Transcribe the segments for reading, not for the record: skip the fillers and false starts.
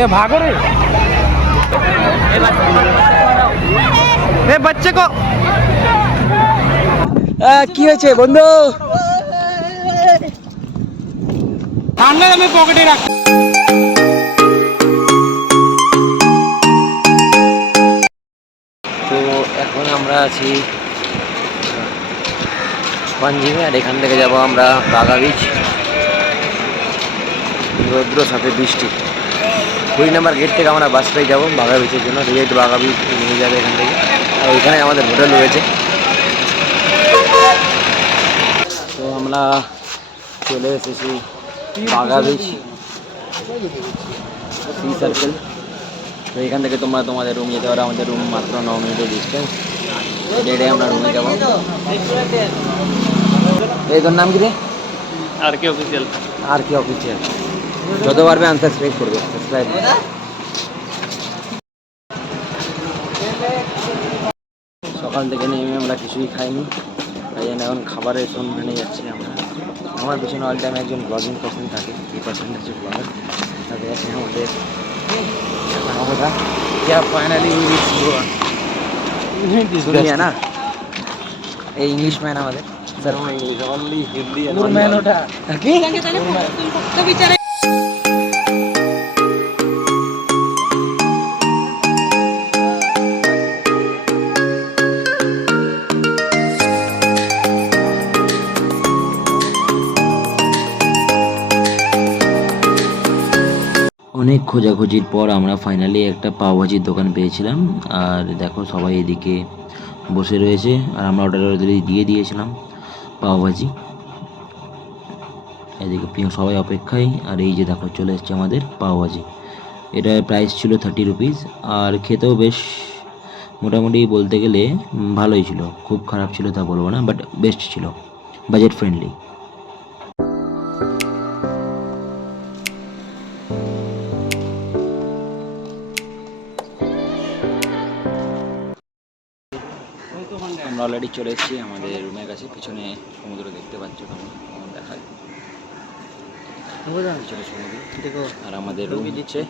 ये भागो रे बच्चे को কি হয়েছে বন্ধু ঠান্ডা আমি পকেটে রাখ তো এখন আমরা আছি পাঞ্জিমে আর এখান থেকে যাবো আমরা বাগা বিচ রৌদ্র সাথে বৃষ্টি 20 নম্বর গেট থেকে আমরা বাস পেয়ে যাবো বাগা বিচের জন্য ডিরেক্ট বাগা বিচ নিয়ে যাবে এখান থেকে আর ওইখানে আমাদের হোটেল রয়েছে তো আমরা চলে এসেছি বাগা বিচ সি সার্কেল তো এখান থেকে তোমরা তোমাদের রুম যেতে পারো আমাদের রুম মাত্র 9 মিনিটের ডিস্টেন্স ডেটে আমরা রুমে যাবো এই তোর নাম কি রে আর কে অফিসিয়াল যত পারবে আনসাবস্ক্রাইব করবে সাবস্ক্রাইব সকাল থেকে নেমে আমরা কিছুই খাইনি তাই জন্য এখন খাবারের সন্ধানে যাচ্ছি আমরা আমার পিছনে অল টাইম একজন ব্লগিং পার্সন থাকে এই পার্সনটা হচ্ছে ব্লগার তাদের আছে আমাদের কথা क्या फाइनली दुनिया ना ये इंग्लिश मैन हमारे sir English only Hindi man उठा অনেক খোঁজাখুঁজির পর আমরা ফাইনালি একটা পাওভাজির দোকান পেয়েছিলাম আর দেখো সবাই এদিকে বসে রয়েছে আর আমরা অর্ডার দিয়ে দিয়েছিলাম পাওভাজি এদিকে সবাই অপেক্ষায় আর এই যে দেখো চলে এসছে আমাদের পাওভাজি এটার প্রাইস ছিল 30 রুপিস আর খেতেও বেশ মোটামুটি বলতে গেলে ভালোই ছিল খুব খারাপ ছিল তা বলবো না বাট বেস্ট ছিল বাজেট ফ্রেন্ডলি আমরা অলরেডি চলে এসেছি আমাদের রুমের কাছে পিছনে সমুদ্র দেখতে পাচ্ছ তোমরা কেমন দেখায় সমুদ্র আর আমাদের রুম দিচ্ছে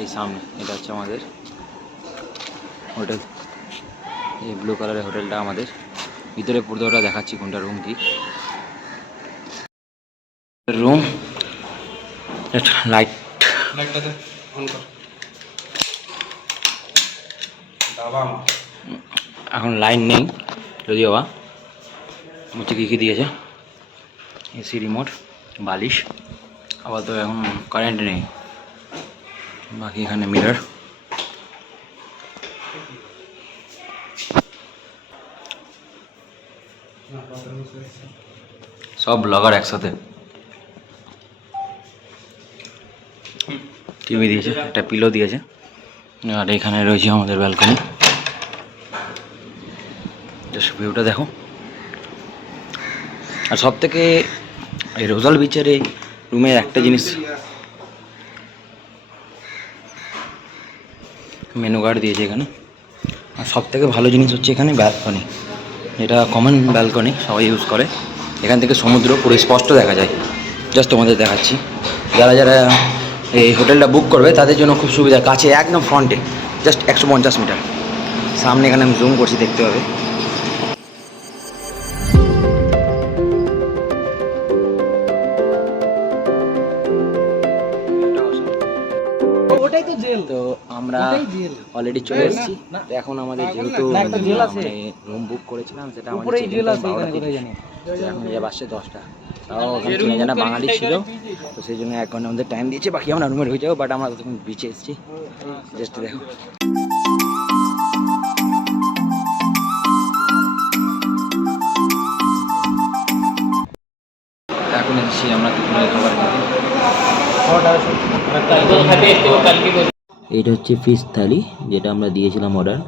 এই সামনে এটা হচ্ছে আমাদের হোটেল এই ব্লু কালারের হোটেলটা আমাদের ভিতরে পুরোটা দেখাচ্ছি কোনটা রুম কি রুম লাইটটাতে অন কর এখন লাইন নেই যদিও বা হচ্ছে কী দিয়েছে এসি রিমোট বালিশ আবার তো এখন কারেন্ট নেই বাকি এখানে মিরর সব ব্লগার একসাথে টিভি দিয়েছে একটা পিলো দিয়েছে আর এখানে রয়েছে আমাদের ব্যালকনি ভিউটা দেখো আর সব থেকে এই রোজাল বিচের এই রুমের একটা জিনিস মেনু কার্ড দিয়েছে এখানে আর সব থেকে ভালো জিনিস হচ্ছে এখানে ব্যালকনি এটা কমন ব্যালকনি সবাই ইউজ করে এখান থেকে সমুদ্র পুরো স্পষ্ট দেখা যায় জাস্ট তোমাদের দেখাচ্ছি যারা যারা এই হোটেলটা বুক করবে তাদের জন্য খুব সুবিধা কাছে একদম ফ্রন্টে জাস্ট 150 মিটার সামনে এখানে আমি জুম করছি দেখতে হবে তো আমরা অলরেডি চলে এসেছি তো এখন আমাদের যেহেতু রুম বুক করেছিলাম সেটা আমাদের এখন বাসছে 10টা তাও ওখানে জানা বাঙালি ছিল তো সেই জন্য 1 ঘন্টা আমাদের টাইম দিয়েছে বাকি আমরা রুমে ঢুকে যাবো বাট আমরা তখন বিচে এসেছি জাস্ট দেখো এখন এসেছি আমরা দুপুরের খাবার খেতে এটা হচ্ছে ফিশ থালি যেটা আমরা দিয়েছিলাম অর্ডার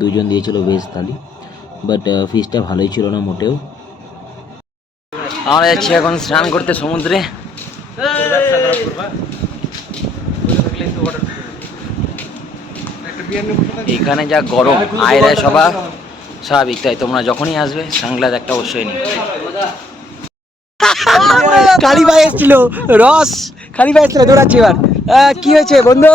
দুজন দিয়েছিল ভেজ থালি বাট ফিশটা ভালোই ছিল না মোটেও আমরা যাচ্ছি এখন স্নান করতে সমুদ্রে এখানে যা গরম আয়রা সবার স্বাভাবিক তাই তোমরা যখনই আসবে সানগ্লাস একটা অবশ্যই নিও কালী ভাই এসেছিল রস কালী ভাই এসেছিল দৌড়াচ্ছি এবার কি হয়েছে বন্ধু?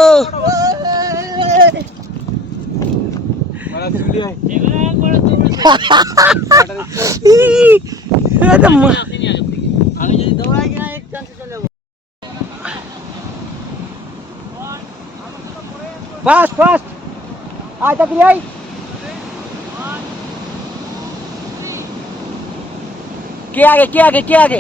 আমি যদি দৌড়াই কিনা এক চান্সে চলে যাবো। ফাস্ট ফাস্ট আয় তাড়াতাড়ি আয়। কে আগে কে আগে কে আগে?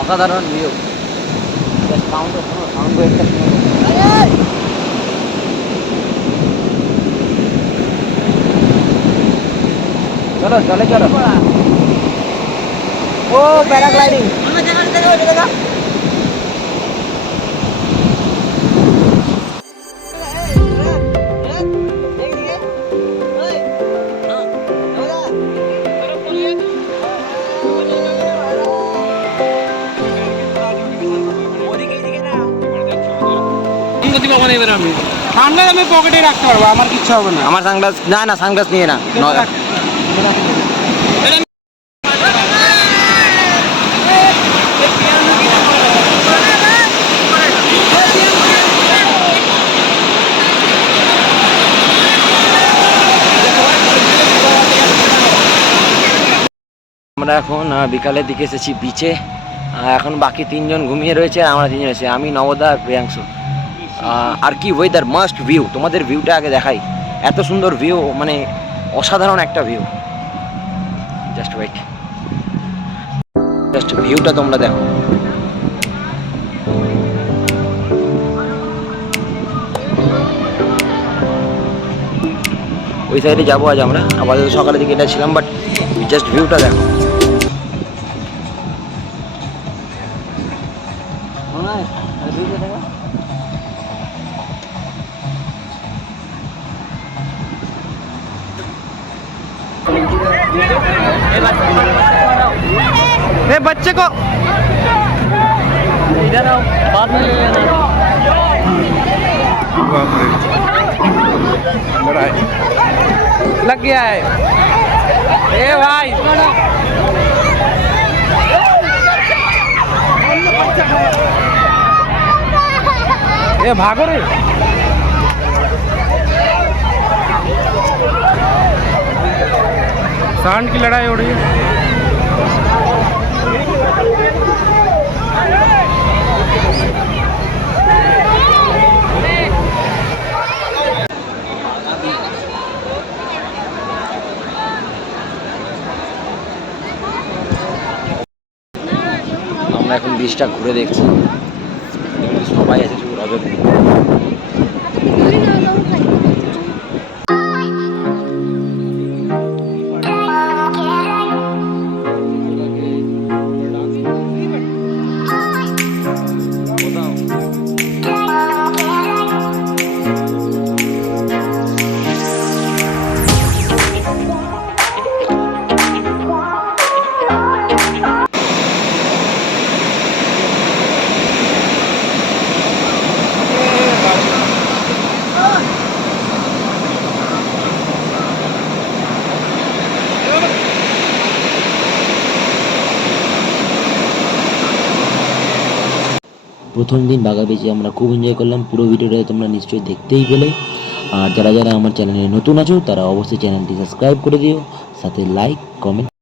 অসাধারণ ভিউ। সাউন্ড সাউন্ড একটা শুনে চলো চলে চলো। ও প্যারাগ্লাইডিং। সানগ্লাস আমি পকেটে রাখতে পারবো, আমার কিচ্ছু হবে না। আমার সানগ্লাস না না সানগ্লাস নিয়ে না। আমরা এখন বিকালের দিকে এসেছি বিচে। এখন বাকি তিনজন ঘুমিয়ে রয়েছে, আমরা তিনজন এসেছি, আমি নবদা আর প্রিয়াংশু। আর কি ওয়েদার, মাস্ট ভিউ। তোমাদের ভিউটা আগে দেখাই, এত সুন্দর ভিউ, মানে অসাধারণ একটা ভিউ। জাস্ট ওয়েট, জাস্ট ভিউটা তোমরা দেখো। ওই সাইডে যাবো আজ আমরা, আপাতত সকালের দিকে এটা ছিলাম, বাট জাস্ট ভিউটা দেখো। बच्चे को इधर आओ, बाद में ले लेना। लग गया है। ए भाई ए भागो रे। सांड की लड़ाई हो रही है। আমরা এখন বিচটা ঘুরে দেখছি, সবাই আছে শুধু রজনী। প্রথম দিন বাগা বিচে আমরা খুব এনজয় করলাম। পুরো ভিডিওটা তোমরা নিশ্চয়ই দেখতেই পেলে। আর যারা যারা আমার চ্যানেলে নতুন আছো তারা অবশ্যই চ্যানেলটি সাবস্ক্রাইব করে দিও, সাথে লাইক কমেন্ট